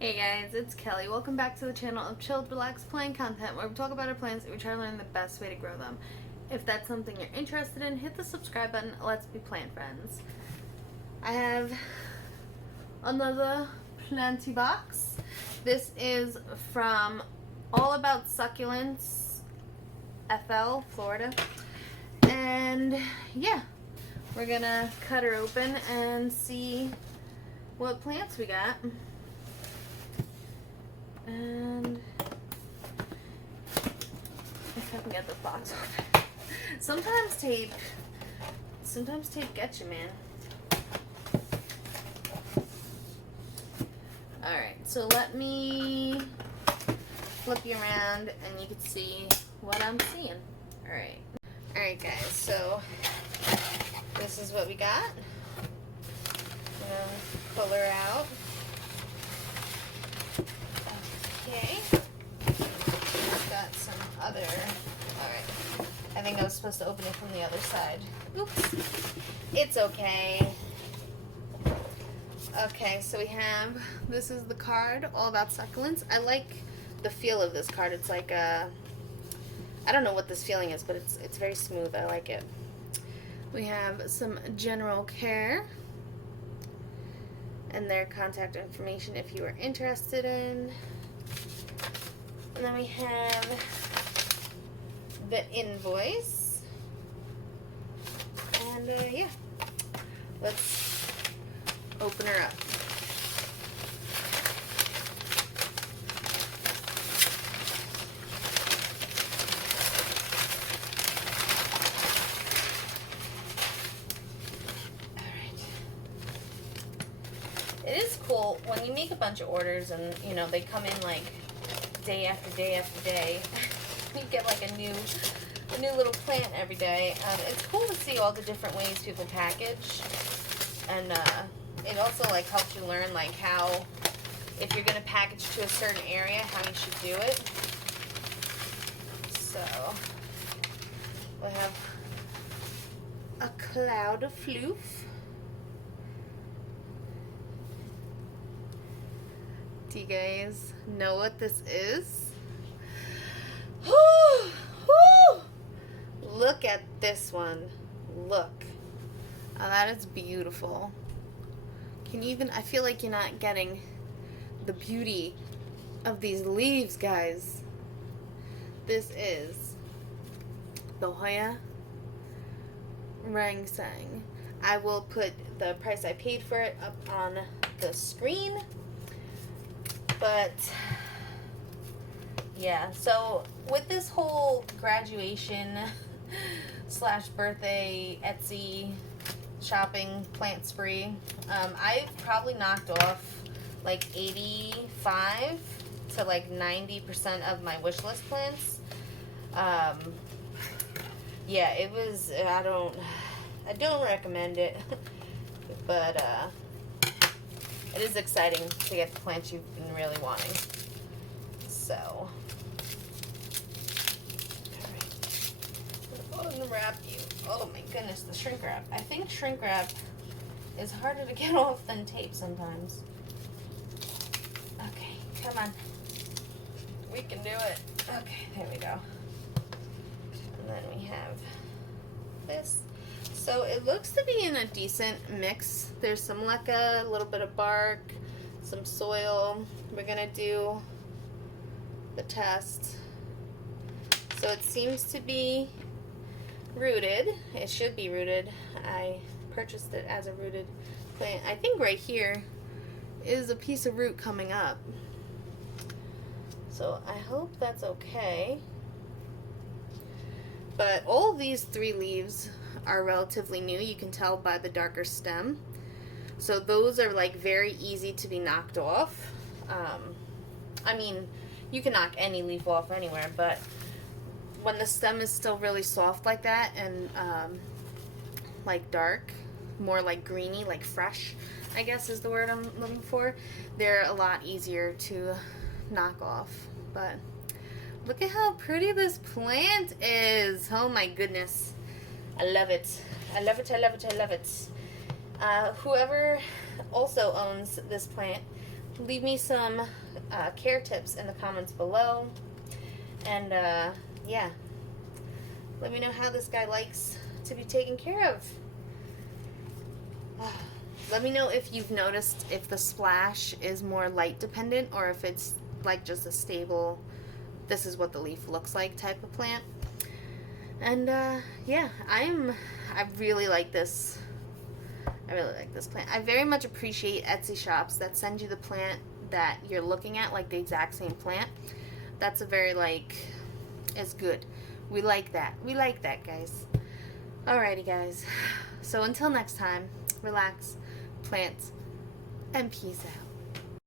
Hey guys, it's Kelly. Welcome back to the channel of chilled, relaxed plant content where we talk about our plants and we try to learn the best way to grow them. If that's something you're interested in, hit the subscribe button. Let's be plant friends. I have another Planty box. This is from All About Succulents, FL, Florida. And yeah, we're gonna cut her open and see what plants we got. And if I can get the box open. Sometimes tape gets you, man. Alright, so let me flip you around and you can see what I'm seeing. Alright guys, so this is what we got. I'm gonna pull her out. Okay, got some other, alright, I think I was supposed to open it from the other side. Oops, it's okay. Okay, so we have, this is the card, All About Succulents. I like the feel of this card. It's like a, I don't know what this feeling is, but it's very smooth. I like it. We have some general care and their contact information if you are interested in. And then we have the invoice. And yeah, let's open her up. Alright. It is cool when you make a bunch of orders and, you know, they come in like day after day after day. You get like a new little plant every day. It's cool to see all the different ways people package, and it also like helps you learn like how, if you're gonna package to a certain area, how you should do it. So we have a cloud of floof. Do you guys know what this is? Look at this one. Look. Oh, that is beautiful. Can you even, I feel like you're not getting the beauty of these leaves, guys. This is the Hoya Rangsang. I will put the price I paid for it up on the screen. But yeah, so with this whole graduation / birthday Etsy shopping plant spree, I've probably knocked off like 85 to like 90% of my wish list plants. Yeah, it was, I don't recommend it, but it is exciting to get the plants you've been really wanting. So, alright, unwrap you. Oh my goodness, the shrink wrap. I think shrink wrap is harder to get off than tape sometimes. Okay, come on. We can do it. Okay, there we go. And then we have this. So it looks to be in a decent mix. There's some leca, a little bit of bark, some soil. We're gonna do the test. So it seems to be rooted. It should be rooted. I purchased it as a rooted plant. I think right here is a piece of root coming up. So I hope that's okay. But all of these 3 leaves are relatively new. You can tell by the darker stem. So those are like very easy to be knocked off. I mean, you can knock any leaf off anywhere, but when the stem is still really soft like that and like dark, more like greeny, like fresh, I guess is the word I'm looking for, they're a lot easier to knock off. But look at how pretty this plant is. Oh my goodness. I love it. I love it, I love it, I love it. Whoever also owns this plant, leave me some care tips in the comments below. And yeah, let me know how this guy likes to be taken care of. Let me know if you've noticed if the splash is more light dependent or if it's like just a stable, this is what the leaf looks like type of plant. And yeah, I really like this. I really like this plant. I very much appreciate Etsy shops that send you the plant that you're looking at, like the exact same plant. That's a very, like, it's good. We like that. We like that, guys. Alrighty, guys. So until next time, relax, plant, and peace out.